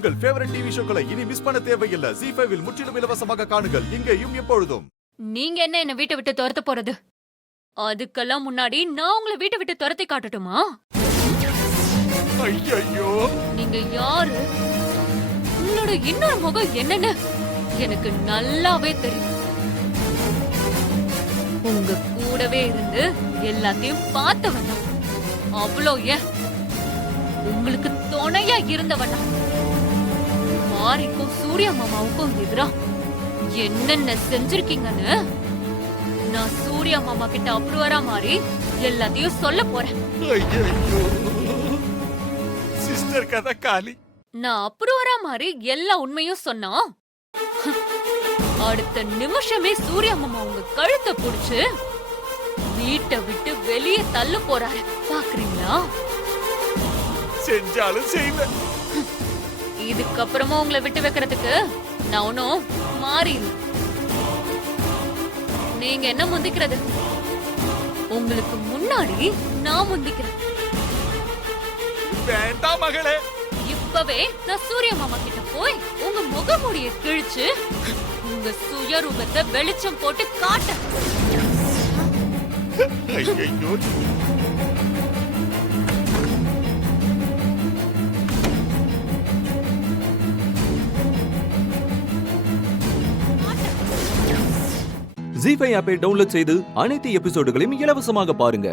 உங்கள் favourite TV ஷோக்களை இனி miss பண்ண தேவையில்லை. ZEE5 இல் முற்றிலும் இலவசமாக காணுங்கள், இங்கேயும் எப்பொழுதும். நீங்க என்ன வீட்டை விட்டு துரத்த போறது? அதுக்கெல்லாம் முன்னாடி நான் உங்களை வீட்டை விட்டு துரத்தி காட்டட்டுமா? ஐயோ, நீங்க யாரு? உங்களோட இன்னொரு முகம் என்னன்னு எனக்கு நல்லாவே தெரியும். உங்க கூடவே இருந்து எல்லாத்தையும் பார்த்தவனா, அவ்வளோ ஏன் உங்களுக்கு துணையா இருந்தவனா, மாரிக்கும் சூர்யா மாமாவுக்கும் எதிரா என்னென்ன செஞ்சிருக்கீங்கன்னு நான் சூர்யா மாமா கிட்ட அப்ரூவரா மாறி எல்லாத்தையும் சொல்ல போறேன். ஐயோ, சிஸ்டர் கதை காலி. நான் அப்ரூவரா மாறி எல்லா உண்மையும் சொன்னா அடுத்த நிமிஷமே சூர்யா மாமா உங்க கழுத்தை புடிச்சு வீட்டை விட்டு வெளியே தள்ள போறாரு. பாக்குறீங்களா? செஞ்சாலும் செய்வேன். இதுக்கப்புறமா உங்களை விட்டு வைக்கிறதுக்கு நான் ஒன்னும் மாறி இல்லை. நீங்க என்ன முந்திக்கிறது? உங்களுக்கு முன்னாடி நான் முந்திக்கிறேன். வேண்டாம் மகளே. இப்பவே நான் சூர்யா மாமா கிட்ட போய் உங்க முகமூடிய கிழிச்சு உங்க சுயரூபத்தை வெளிச்சம் போட்டு காட்ட. ஐயோ, ZEE5 ஆப்பை டவுன்லோட் செய்து அனைத்து எபிசோடுகளையும் இலவசமாக பாருங்க.